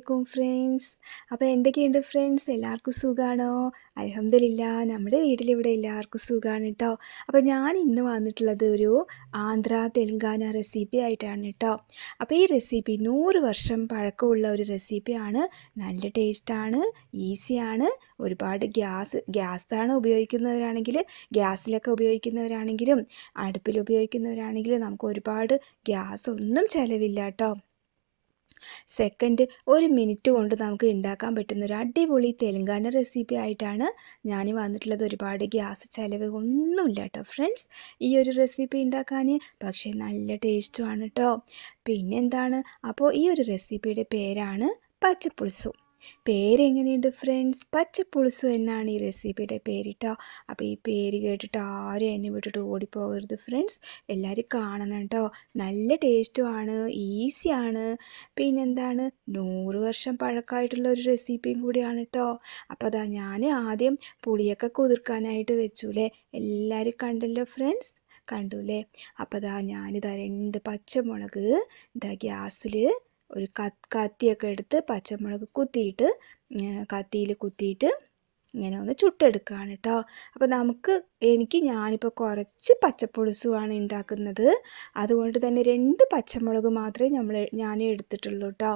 വലൈക്കും ഫ്രണ്ട്സ്. അപ്പോൾ എന്തൊക്കെയുണ്ട് ഫ്രണ്ട്സ്? എല്ലാവർക്കും സുഖമാണോ അലഹമ്മദില്ല നമ്മുടെ വീട്ടിലിവിടെ എല്ലാവർക്കും സുഖമാണ് കേട്ടോ അപ്പോൾ ഞാൻ ഇന്ന് വന്നിട്ടുള്ളത് ഒരു ആന്ധ്ര തെലുങ്കാന റെസിപ്പി ആയിട്ടാണ് കേട്ടോ അപ്പോൾ ഈ റെസിപ്പി നൂറ് വർഷം പഴക്കമുള്ള ഒരു റെസിപ്പിയാണ് നല്ല ടേസ്റ്റാണ് ഈസിയാണ് ഒരുപാട് ഗ്യാസ് ഗ്യാസ് ആണ് ഉപയോഗിക്കുന്നവരാണെങ്കിൽ ഗ്യാസിലൊക്കെ ഉപയോഗിക്കുന്നവരാണെങ്കിലും അടുപ്പിൽ ഉപയോഗിക്കുന്നവരാണെങ്കിലും നമുക്ക് ഒരുപാട് ഗ്യാസ് ഒന്നും ചിലവില്ല കേട്ടോ സെക്കൻഡ് ഒരു മിനിറ്റ് കൊണ്ട് നമുക്ക് ഉണ്ടാക്കാൻ പറ്റുന്ന ഒരു അടിപൊളി തെലുങ്കാന റെസിപ്പി ആയിട്ടാണ് ഞാൻ വന്നിട്ടുള്ളത്. ഒരുപാട് ഗ്യാസ് ചിലവ് ഒന്നുമില്ല കേട്ടോ ഫ്രണ്ട്സ് ഈ ഒരു റെസിപ്പി ഉണ്ടാക്കാൻ പക്ഷേ നല്ല ടേസ്റ്റുമാണ് കേട്ടോ പിന്നെന്താണ് അപ്പോൾ ഈ ഒരു റെസിപ്പിയുടെ പേരാണ് പച്ചപ്പുളിസു പേരെങ്ങനെയുണ്ട് ഫ്രണ്ട്സ് പച്ചപ്പുളിസു എന്നാണ് ഈ റെസിപ്പിയുടെ പേരിട്ടോ. അപ്പോൾ ഈ പേര് കേട്ടിട്ട് ആരും എന്നെ വിട്ടിട്ട് ഓടിപ്പോകരുത് ഫ്രണ്ട്സ് എല്ലാവരും കാണണം കേട്ടോ. നല്ല ടേസ്റ്റുമാണ് ഈസിയാണ് പിന്നെന്താണ്? നൂറ് വർഷം പഴക്കമായിട്ടുള്ള ഒരു റെസിപ്പിയും കൂടിയാണ് കേട്ടോ. അപ്പോൾ അതാ ഞാൻ ആദ്യം പുളിയൊക്കെ കുതിർക്കാനായിട്ട് വെച്ചുല്ലേ എല്ലാവരും കണ്ടല്ലോ ഫ്രണ്ട്സ് കണ്ടുല്ലേ അപ്പോൾ ഇതാ ഞാനിതാ രണ്ട് പച്ചമുളക് ഇതാ ഗ്യാസിൽ ഒരു കത്തിയൊക്കെ എടുത്ത് പച്ചമുളക് കുത്തിയിട്ട് കത്തിയിൽ കുത്തിയിട്ട് ഇങ്ങനെ ഒന്ന് ചുട്ടെടുക്കുകയാണ് കേട്ടോ അപ്പോൾ നമുക്ക് എനിക്ക് ഞാനിപ്പോൾ കുറച്ച് പച്ചപ്പുളുസുമാണ് ഉണ്ടാക്കുന്നത് അതുകൊണ്ട് തന്നെ രണ്ട് പച്ചമുളക് മാത്രമേ നമ്മൾ ഞാൻ എടുത്തിട്ടുള്ളൂ കേട്ടോ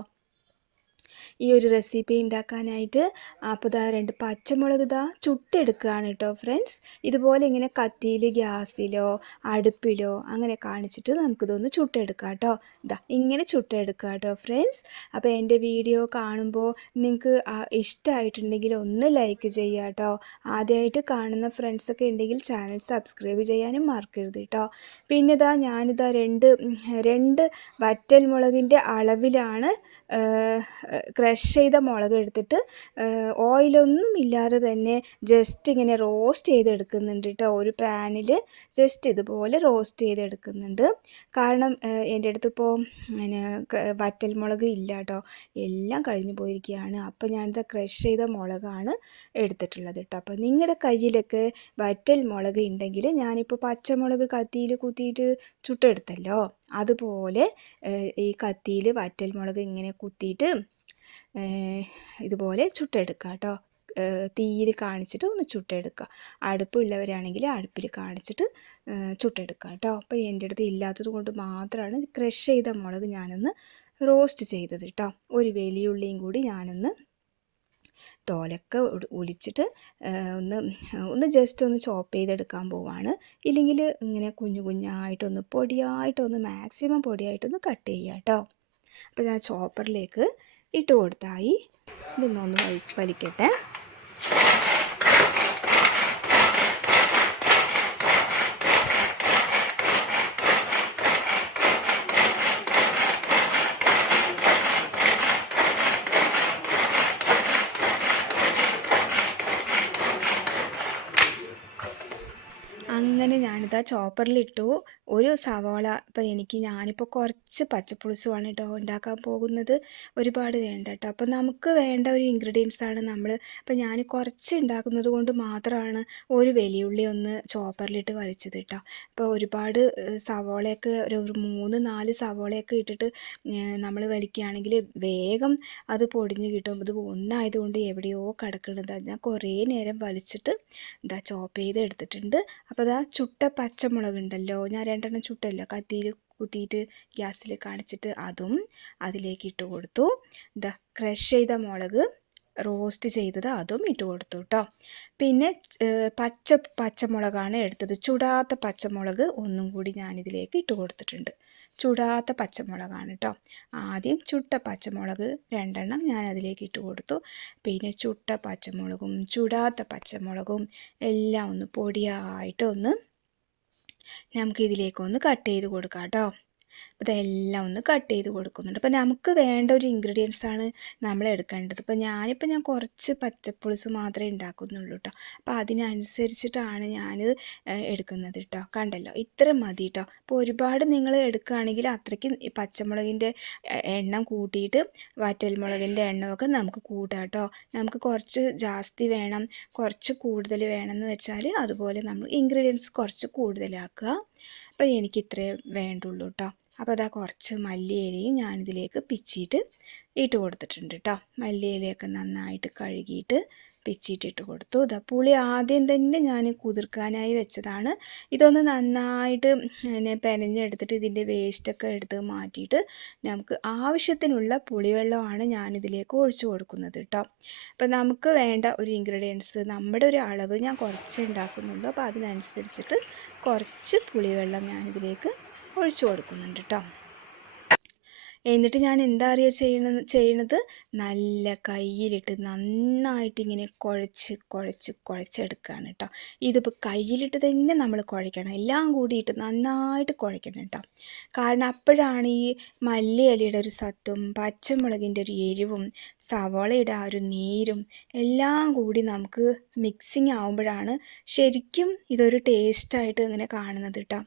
ഈ ഒരു റെസിപ്പി ഉണ്ടാക്കാനായിട്ട് അപ്പോൾ ഇതാ രണ്ട് പച്ചമുളക് ഇതാ ചുട്ടെടുക്കുകയാണ് കേട്ടോ ഫ്രണ്ട്സ് ഇതുപോലെ ഇങ്ങനെ കത്തിയിൽ ഗ്യാസിലോ അടുപ്പിലോ അങ്ങനെ കാണിച്ചിട്ട് നമുക്കിതൊന്ന് ചുട്ടെടുക്കാം കേട്ടോ ഇതാ ഇങ്ങനെ ചുട്ടെടുക്കുക കേട്ടോ ഫ്രണ്ട്സ് അപ്പോൾ എന്റെ വീഡിയോ കാണുമ്പോൾ നിങ്ങൾക്ക് ഇഷ്ടമായിട്ടുണ്ടെങ്കിൽ ഒന്ന് ലൈക്ക് ചെയ്യുക കേട്ടോ ആദ്യമായിട്ട് കാണുന്ന ഫ്രണ്ട്സൊക്കെ ഉണ്ടെങ്കിൽ ചാനൽ സബ്സ്ക്രൈബ് ചെയ്യാനും മറക്കരുത് കേട്ടോ പിന്നെ ഇതാ ഞാനിതാ രണ്ട് രണ്ട് വറ്റൽ മുളകിന്റെ അളവിലാണ് ക്രഷ് ചെയ്ത മുളക് എടുത്തിട്ട് ഓയിലൊന്നും ഇല്ലാതെ തന്നെ ജസ്റ്റ് ഇങ്ങനെ റോസ്റ്റ് ചെയ്തെടുക്കുന്നുണ്ട് കേട്ടോ ഒരു പാനിൽ ജസ്റ്റ് ഇതുപോലെ റോസ്റ്റ് ചെയ്തെടുക്കുന്നുണ്ട്. കാരണം എന്റെ അടുത്ത് ഇപ്പോൾ വറ്റൽ മുളക് ഇല്ല കേട്ടോ എല്ലാം കഴിഞ്ഞു പോയിരിക്കുകയാണ്. അപ്പോൾ ഞാനിത് ക്രഷ് ചെയ്ത മുളകാണ് എടുത്തിട്ടുള്ളത് കേട്ടോ അപ്പോൾ നിങ്ങളുടെ കയ്യിലൊക്കെ വറ്റൽ മുളക് ഉണ്ടെങ്കിൽ ഞാനിപ്പോൾ പച്ചമുളക് കത്തിയിൽ കുത്തിയിട്ട് ചുട്ടെടുത്തല്ലോ. അതുപോലെ ഈ കത്തിയിൽ വറ്റൽ മുളക് ഇങ്ങനെ കുത്തിയിട്ട് ഇതുപോലെ ചുട്ടെടുക്കുക കേട്ടോ തീയിൽ കാണിച്ചിട്ട് ഒന്ന് ചുട്ടെടുക്കുക അടുപ്പുള്ളവരാണെങ്കിൽ അടുപ്പിൽ കാണിച്ചിട്ട് ചുട്ടെടുക്കുക കേട്ടോ അപ്പോൾ എന്റെ അടുത്ത് ഇല്ലാത്തത് കൊണ്ട് മാത്രമാണ് ക്രഷ് ചെയ്ത മുളക് ഞാനൊന്ന് റോസ്റ്റ് ചെയ്തത് കേട്ടോ ഒരു വലിയുള്ളിയും കൂടി ഞാനൊന്ന് തോലൊക്കെ ഒലിച്ചിട്ട് ഒന്ന് ഒന്ന് ജസ്റ്റ് ഒന്ന് ചോപ്പ് ചെയ്തെടുക്കാൻ പോവാണ്. ഇല്ലെങ്കിൽ ഇങ്ങനെ കുഞ്ഞു കുഞ്ഞായിട്ടൊന്ന് പൊടിയായിട്ടൊന്ന് മാക്സിമം പൊടിയായിട്ടൊന്ന് കട്ട് ചെയ്യുക കേട്ടോ അപ്പോൾ ഞാൻ ചോപ്പറിലേക്ക് ഇട്ട് കൊടുത്തായി. ഇതൊന്നൊന്ന് വലിച്ച് വലിക്കട്ടെ. അങ്ങനെ ഞാനിതാ ചോപ്പറിലിട്ടു ഒരു സവാള ഇപ്പം എനിക്ക് ഞാനിപ്പോൾ കുറച്ച് പച്ചപ്പുളിസുമാണ് കേട്ടോ ഉണ്ടാക്കാൻ പോകുന്നത്. ഒരുപാട് വേണ്ട കേട്ടോ അപ്പോൾ നമുക്ക് വേണ്ട ഒരു ഇൻഗ്രീഡിയൻസ് ആണ് നമ്മൾ. അപ്പോൾ ഞാൻ കുറച്ച് ഉണ്ടാക്കുന്നത് കൊണ്ട് മാത്രമാണ് ഒരു വലിയുള്ളി ഒന്ന് ചോപ്പറിലിട്ട് വലിച്ചത് കേട്ടോ അപ്പോൾ ഒരുപാട് സവോളയൊക്കെ ഒരു മൂന്ന് നാല് സവോളയൊക്കെ ഇട്ടിട്ട് നമ്മൾ വലിക്കുകയാണെങ്കിൽ വേഗം അത് പൊടിഞ്ഞ് കിട്ടും. ഇത് ഒന്നായതുകൊണ്ട് എവിടെയോ കിടക്കുന്നത് ഞാൻ കുറേ നേരം വലിച്ചിട്ട് ഇതാ ചോപ്പ് ചെയ്ത് എടുത്തിട്ടുണ്ട്. അപ്പോൾ ഇതാ ചുട്ട പച്ചമുളക് ഉണ്ടല്ലോ ഞാൻ രണ്ടെണ്ണം ചുട്ടല്ലോ. കത്തിയിൽ കുത്തിയിട്ട് ഗ്യാസിൽ കാണിച്ചിട്ട് അതും അതിലേക്ക് ഇട്ട് കൊടുത്തു. ദ ക്രഷ് ചെയ്ത മുളക് റോസ്റ്റ് ചെയ്തത് അതും ഇട്ട് കൊടുത്തു കേട്ടോ പിന്നെ പച്ച പച്ചമുളകാണ് എടുത്തത്. ചുടാത്ത പച്ചമുളക് ഒന്നും കൂടി ഞാനിതിലേക്ക് ഇട്ട് കൊടുത്തിട്ടുണ്ട്. ചുടാത്ത പച്ചമുളകാണ് കേട്ടോ ആദ്യം ചുട്ട പച്ചമുളക് രണ്ടെണ്ണം ഞാൻ അതിലേക്ക് ഇട്ട് കൊടുത്തു. പിന്നെ ചുട്ട പച്ചമുളകും ചുടാത്ത പച്ചമുളകും എല്ലാം ഒന്ന് പൊടിയായിട്ട് ഒന്ന് നമുക്കിതിലേക്കൊന്ന് കട്ട് ചെയ്ത് കൊടുക്കാം കേട്ടോ അപ്പോൾ ഇതെല്ലാം ഒന്ന് കട്ട് ചെയ്ത് കൊടുക്കുന്നുണ്ട്. അപ്പോൾ നമുക്ക് വേണ്ട ഒരു ഇൻഗ്രീഡിയൻസ് ആണ് നമ്മൾ എടുക്കേണ്ടത്. ഇപ്പോൾ ഞാനിപ്പോൾ ഞാൻ കുറച്ച് പച്ചപ്പുളിസ് മാത്രമേ ഉണ്ടാക്കുന്നുള്ളൂ കേട്ടോ അപ്പോൾ അതിനനുസരിച്ചിട്ടാണ് ഞാൻ എടുക്കുന്നത് കേട്ടോ കണ്ടല്ലോ? ഇത്ര മതി കേട്ടോ അപ്പോൾ ഒരുപാട് നിങ്ങൾ എടുക്കുകയാണെങ്കിൽ അത്രയ്ക്ക് പച്ചമുളകിന്റെ എണ്ണം കൂട്ടിയിട്ട് വറ്റൽമുളകിന്റെ എണ്ണമൊക്കെ നമുക്ക് കൂട്ടാം കേട്ടോ നമുക്ക് കുറച്ച് ജാസ്തി വേണം കുറച്ച് കൂടുതൽ വേണമെന്ന് വെച്ചാൽ അതുപോലെ നമ്മൾ ഇൻഗ്രീഡിയൻസ് കുറച്ച് കൂടുതലാക്കുക. അപ്പോൾ എനിക്ക് ഇത്രേ വേണ്ടുള്ളൂ കേട്ടോ അപ്പോൾ അതാ കുറച്ച് മല്ലിയിലയും ഞാനിതിലേക്ക് പിച്ചിയിട്ട് ഇട്ട് കൊടുത്തിട്ടുണ്ട് കേട്ടോ മല്ലിയിലയൊക്കെ നന്നായിട്ട് കഴുകിയിട്ട് പിച്ചിയിട്ടിട്ട് കൊടുത്തു. ഇതാ പുളി ആദ്യം തന്നെ ഞാൻ കുതിർക്കാനായി വെച്ചതാണ്. ഇതൊന്ന് നന്നായിട്ട് പിന്നെ പെനഞ്ഞെടുത്തിട്ട് ഇതിന്റെ വേസ്റ്റൊക്കെ എടുത്ത് മാറ്റിയിട്ട് നമുക്ക് ആവശ്യത്തിനുള്ള പുളിവെള്ളമാണ് ഞാനിതിലേക്ക് ഒഴിച്ചു കൊടുക്കുന്നത് കേട്ടോ അപ്പോൾ നമുക്ക് വേണ്ട ഒരു ഇൻഗ്രീഡിയൻസ് നമ്മുടെ ഒരു അളവ് ഞാൻ കുറച്ച് ഉണ്ടാക്കുന്നുള്ളൂ. അപ്പോൾ അതിനനുസരിച്ചിട്ട് കുറച്ച് പുളിവെള്ളം ഞാനിതിലേക്ക് ഒഴിച്ചു കൊടുക്കുന്നുണ്ട് കേട്ടോ എന്നിട്ട് ഞാൻ എന്താ അറിയുക ചെയ്യണത് ചെയ്യണത്? നല്ല കയ്യിലിട്ട് നന്നായിട്ട് ഇങ്ങനെ കുഴച്ച് കുഴച്ച് കുഴച്ചെടുക്കുകയാണ് കേട്ടോ ഇതിപ്പോൾ കയ്യിലിട്ട് തന്നെ നമ്മൾ കുഴയ്ക്കണം എല്ലാം കൂടിയിട്ട് നന്നായിട്ട് കുഴയ്ക്കണം കേട്ടോ കാരണം അപ്പോഴാണ് ഈ മല്ലിയലിയുടെ ഒരു സത്തും പച്ചമുളകിന്റെ ഒരു എരിവും സവോളയുടെ ആ ഒരു നീരും എല്ലാം കൂടി നമുക്ക് മിക്സിങ് ആവുമ്പോഴാണ് ശരിക്കും ഇതൊരു ടേസ്റ്റായിട്ട് ഇങ്ങനെ കാണുന്നത് കേട്ടോ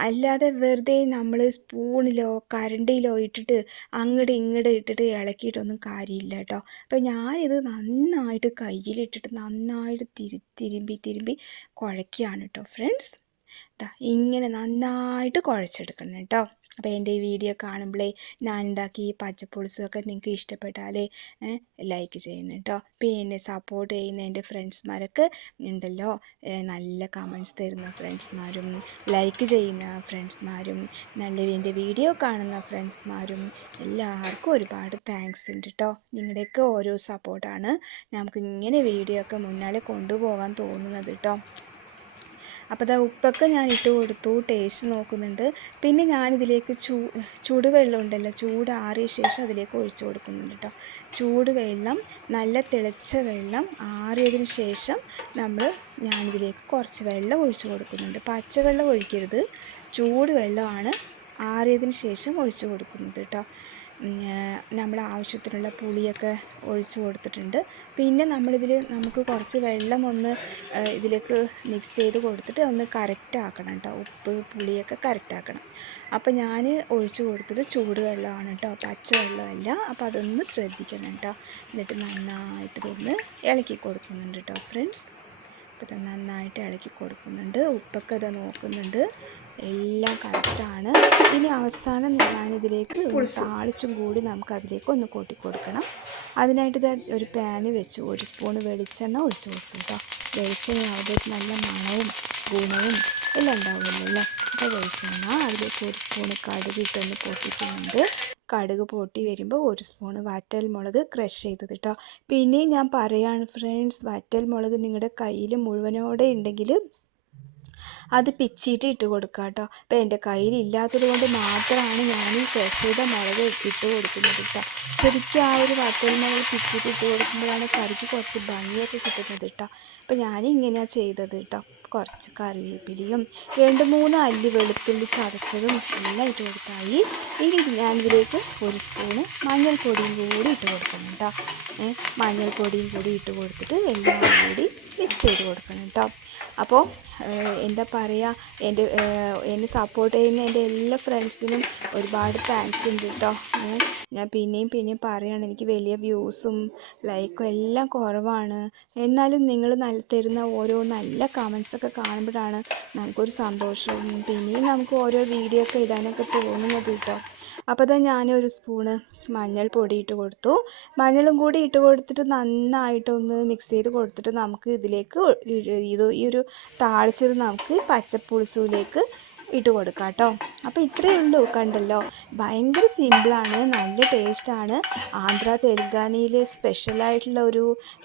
അല്ലാതെ വെറുതെ നമ്മൾ സ്പൂണിലോ കരണ്ടിയിലോ ഇട്ടിട്ട് അങ്ങോട്ട് ഇങ്ങോട്ട് ഇട്ടിട്ട് ഇളക്കിയിട്ടൊന്നും കാര്യമില്ല കേട്ടോ അപ്പോൾ ഞാനിത് നന്നായിട്ട് കയ്യിലിട്ടിട്ട് നന്നായിട്ട് തിരി തിരുമ്പി തിരുമ്പി കുഴയ്ക്കുകയാണ് കേട്ടോ ഫ്രണ്ട്സ്. ഇങ്ങനെ നന്നായിട്ട് കുഴച്ചെടുക്കണം കേട്ടോ അപ്പോൾ എന്റെ ഈ വീഡിയോ കാണുമ്പോഴേ ഞാൻ ഉണ്ടാക്കി ഈ പച്ചപ്പുളിസൊക്കെ നിങ്ങൾക്ക് ഇഷ്ടപ്പെട്ടാലേ ലൈക്ക് ചെയ്യണം കേട്ടോ പിന്നെ എന്നെ സപ്പോർട്ട് ചെയ്യുന്ന എന്റെ ഫ്രണ്ട്സ്മാരൊക്കെ ഉണ്ടല്ലോ നല്ല കമൻസ് തരുന്ന ഫ്രണ്ട്സ്മാരും ലൈക്ക് ചെയ്യുന്ന ഫ്രണ്ട്സ്മാരും നല്ല എന്റെ വീഡിയോ കാണുന്ന ഫ്രണ്ട്സ്മാരും എല്ലാവർക്കും ഒരുപാട് താങ്ക്സ് ഉണ്ട് കേട്ടോ നിങ്ങളുടെയൊക്കെ ഓരോ സപ്പോർട്ടാണ് നമുക്ക് ഇങ്ങനെ വീഡിയോ ഒക്കെ മുന്നാലെ കൊണ്ടുപോകാൻ തോന്നുന്നത് കേട്ടോ അപ്പോൾ ദാ ഉപ്പൊക്കെ ഞാൻ ഇട്ട് കൊടുത്തു ടേസ്റ്റ് നോക്കുന്നുണ്ട്. പിന്നെ ഞാനിതിലേക്ക് ചൂ ചൂടുവെള്ളം ഉണ്ടല്ലോ ചൂട് ആറിയ ശേഷം അതിലേക്ക് ഒഴിച്ചു കൊടുക്കുന്നുണ്ട് കേട്ടോ ചൂടുവെള്ളം നല്ല തിളച്ച വെള്ളം ആറിയതിന് ശേഷം നമ്മൾ ഞാനിതിലേക്ക് കുറച്ച് വെള്ളം ഒഴിച്ചു കൊടുക്കുന്നുണ്ട്. പച്ചവെള്ളം ഒഴിക്കരുത്. ചൂടുവെള്ളമാണ് ആറിയതിന് ശേഷം ഒഴിച്ചു കൊടുക്കുന്നത് കേട്ടോ. നമ്മൾ ആവശ്യത്തിനുള്ള പുളിയൊക്കെ ഒഴിച്ചു കൊടുത്തിട്ടുണ്ട്. പിന്നെ നമ്മളിതിൽ നമുക്ക് കുറച്ച് വെള്ളം ഒന്ന് ഇതിലേക്ക് മിക്സ് ചെയ്ത് കൊടുത്തിട്ട് ഒന്ന് കറക്റ്റ് ആക്കണം കേട്ടോ. ഉപ്പ് പുളിയൊക്കെ കറക്റ്റ് ആക്കണം. അപ്പോൾ ഞാൻ ഒഴിച്ചു കൊടുത്തത് ചൂടുവെള്ളമാണ് കേട്ടോ. പച്ചവെള്ളമല്ല. അപ്പോൾ അതൊന്ന് ശ്രദ്ധിക്കണം കേട്ടോ. എന്നിട്ട് നന്നായിട്ട് ഇതൊന്ന് ഇളക്കി കൊടുക്കുന്നുണ്ട് കേട്ടോ ഫ്രണ്ട്സ് അപ്പോൾ നന്നായിട്ട് ഇളക്കി കൊടുക്കുന്നുണ്ട്. ഉപ്പൊക്കെ ഇത് നോക്കുന്നുണ്ട്. എല്ലാം കറക്റ്റാണ് ഇനി അവസാനം ഞാനിതിലേക്ക് താളിച്ചും കൂടി നമുക്ക് അതിലേക്ക് ഒന്ന് കൂട്ടി കൊടുക്കണം. അതിനായിട്ട് ഞാൻ ഒരു പാന് വെച്ചു. ഒരു സ്പൂൺ വെളിച്ചെണ്ണ ഒഴിച്ചു കൊടുക്കും കേട്ടോ വെളിച്ചെണ്ണ ആവുമ്പോൾ നല്ല മണവും ഗുണവും എല്ലാം ഉണ്ടാവുമല്ലോ അപ്പോൾ വെളിച്ചെണ്ണ അതിലേക്ക് ഒരു സ്പൂണ് കടുകിട്ടൊന്ന് പൊട്ടിക്കുന്നുണ്ട്. കടുക് പൊട്ടി വരുമ്പോൾ ഒരു സ്പൂണ് വറ്റൽ മുളക് ക്രഷ് ചെയ്തത് കേട്ടോ പിന്നെയും ഞാൻ പറയുകയാണ് ഫ്രണ്ട്സ് വറ്റൽ മുളക് നിങ്ങളുടെ കയ്യിൽ മുഴുവനോടെ ഉണ്ടെങ്കിൽ അത് പിച്ചിയിട്ട് ഇട്ട് കൊടുക്കുക കേട്ടോ അപ്പോൾ എന്റെ കയ്യിലില്ലാത്തത് കൊണ്ട് മാത്രമാണ് ഞാൻ ഈ ഫ്രഷ് ചെയ്ത മുളക് ഇട്ട് കൊടുക്കുന്നത് കേട്ടോ ശരിക്കും ആ ഒരു വറ്റൽ മുളക് പിച്ചിട്ട് ഇട്ട് കൊടുക്കുമ്പോഴാണ് കറിക്ക് കുറച്ച് ഭംഗിയൊക്കെ കിട്ടുന്നത് കേട്ടോ അപ്പോൾ ഞാനിങ്ങനെയാണ് ചെയ്തത് കേട്ടോ കുറച്ച് കറിവേപ്പിലയും രണ്ട് മൂന്ന് അല്ലി വെളുത്തുള്ളി ചതച്ചതും എല്ലാം ഇട്ട് കൊടുത്തായി. ഇനി ഞാനിതിലേക്ക് ഒരു സ്പൂണ് മഞ്ഞൾപ്പൊടിയും കൂടി ഇട്ട് കൊടുക്കണം കേട്ടോ മഞ്ഞൾപ്പൊടിയും കൂടി ഇട്ട് കൊടുത്തിട്ട് എല്ലാം കൂടി മിക്സ് ചെയ്ത് കൊടുക്കണം കേട്ടോ അപ്പോൾ എന്താ പറയുക എന്റെ എന്നെ സപ്പോർട്ട് ചെയ്യുന്ന എന്റെ എല്ലാ ഫ്രണ്ട്സിനും ഒരുപാട് താങ്ക്സ് ഉണ്ട് കേട്ടോ ഞാൻ പിന്നെയും പിന്നെയും പറയുകയാണ് എനിക്ക് വലിയ വ്യൂസും ലൈക്കും എല്ലാം കുറവാണ്. എന്നാലും നിങ്ങൾ നല്ല തരുന്ന ഓരോ നല്ല കമൻസൊക്കെ കാണുമ്പോഴാണ് നമുക്കൊരു സന്തോഷവും പിന്നെയും നമുക്ക് ഓരോ വീഡിയോ ഒക്കെ ഇടാനൊക്കെ തോന്നുന്നത് കേട്ടോ അപ്പോൾ തന്നെ ഞാനൊരു സ്പൂണ് മഞ്ഞൾപ്പൊടി ഇട്ട് കൊടുത്തു. മഞ്ഞളും കൂടി ഇട്ട് കൊടുത്തിട്ട് നന്നായിട്ടൊന്ന് മിക്സ് ചെയ്ത് കൊടുത്തിട്ട് നമുക്ക് ഇതിലേക്ക് ഇത് ഈ ഒരു താളിച്ചത് നമുക്ക് പച്ചപ്പുളിസൂലേക്ക് ഇട്ട് കൊടുക്കാം കേട്ടോ. അപ്പോൾ ഇത്രയേ ഉള്ളൂ കണ്ടല്ലോ. ഭയങ്കര സിമ്പിളാണ് നല്ല ടേസ്റ്റാണ് ആന്ധ്ര തെലുങ്കാനയിലെ സ്പെഷ്യലായിട്ടുള്ള ഒരു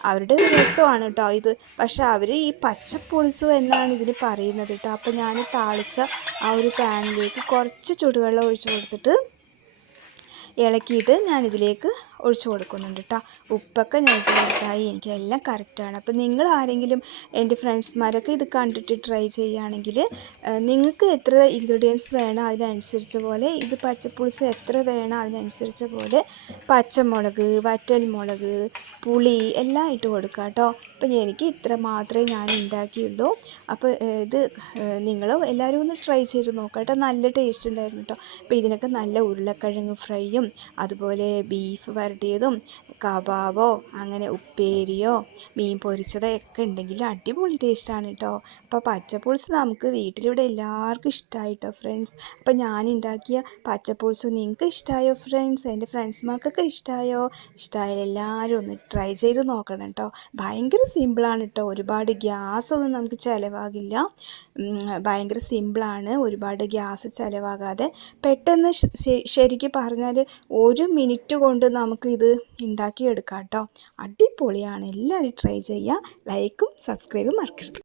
അവരുടെ ഒരു രസമാണ് കേട്ടോ ഇത്. പക്ഷെ അവർ ഈ പച്ചപ്പുളിസു എന്നാണ് ഇതിന് പറയുന്നത് കേട്ടോ. അപ്പോൾ ഞാൻ താളിച്ച ആ ഒരു പാനിലേക്ക് കുറച്ച് ചുടുവെള്ളം ഒഴിച്ച് കൊടുത്തിട്ട് ഇളക്കിയിട്ട് ഞാനിതിലേക്ക് ഒഴിച്ചു കൊടുക്കുന്നുണ്ട് കേട്ടോ ഉപ്പൊക്കെ ഞാൻ കൊടുത്തായി എനിക്ക് എല്ലാം കറക്റ്റാണ് അപ്പോൾ നിങ്ങൾ ആരെങ്കിലും എന്റെ ഫ്രണ്ട്സ്മാരൊക്കെ ഇത് കണ്ടിട്ട് ട്രൈ ചെയ്യുകയാണെങ്കിൽ നിങ്ങൾക്ക് എത്ര ഇൻഗ്രീഡിയൻസ് വേണം അതിനനുസരിച്ച പോലെ ഇത് പച്ചപ്പുളിസ് എത്ര വേണം അതിനനുസരിച്ച പോലെ പച്ചമുളക് വറ്റൽ മുളക് പുളി എല്ലാം ഇട്ട് കൊടുക്കുക കേട്ടോ അപ്പം എനിക്ക് ഇത്ര മാത്രമേ ഞാൻ ഉണ്ടാക്കിയുള്ളൂ. അപ്പോൾ ഇത് നിങ്ങൾ എല്ലാവരും ഒന്ന് ട്രൈ ചെയ്ത് നോക്കാം കേട്ടോ നല്ല ടേസ്റ്റ് ഉണ്ടായിരുന്നു കേട്ടോ അപ്പോൾ ഇതിനൊക്കെ നല്ല ഉരുളക്കിഴങ്ങ് ഫ്രൈയും അതുപോലെ ബീഫ് വരട്ടിയതും കബാബോ അങ്ങനെ ഉപ്പേരിയോ മീൻ പൊരിച്ചതോ ഒക്കെ ഉണ്ടെങ്കിൽ അടിപൊളി ടേസ്റ്റാണ് കേട്ടോ അപ്പോൾ പച്ചപ്പുൾസ് നമുക്ക് വീട്ടിലിവിടെ എല്ലാവർക്കും ഇഷ്ടമായി കേട്ടോ ഫ്രണ്ട്സ് അപ്പോൾ ഞാൻ ഉണ്ടാക്കിയ പച്ചപ്പുൾസ് നിങ്ങൾക്ക് ഇഷ്ടമായോ ഫ്രണ്ട്സ് എന്റെ ഫ്രണ്ട്സ്മാർക്കൊക്കെ ഇഷ്ടമായോ ഇഷ്ടമായാലും എല്ലാവരും ഒന്ന് ട്രൈ ചെയ്ത് നോക്കണം കേട്ടോ ഭയങ്കര സിമ്പിളാണ് കേട്ടോ ഒരുപാട് ഗ്യാസ് ഒന്നും നമുക്ക് ചിലവാകില്ല. ഭയങ്കര സിമ്പിളാണ് ഒരുപാട് ഗ്യാസ് ചിലവാകാതെ പെട്ടെന്ന് ശരിക്കും പറഞ്ഞാൽ ഒരു മിനിറ്റ് കൊണ്ട് നമുക്ക് ഇത് ഉണ്ടാക്കിയെടുക്കാം കേട്ടോ അടിപൊളിയാണ്. എല്ലാവരും ട്രൈ ചെയ്യുക ലൈക്കും സബ്സ്ക്രൈബും മറക്കരുത്.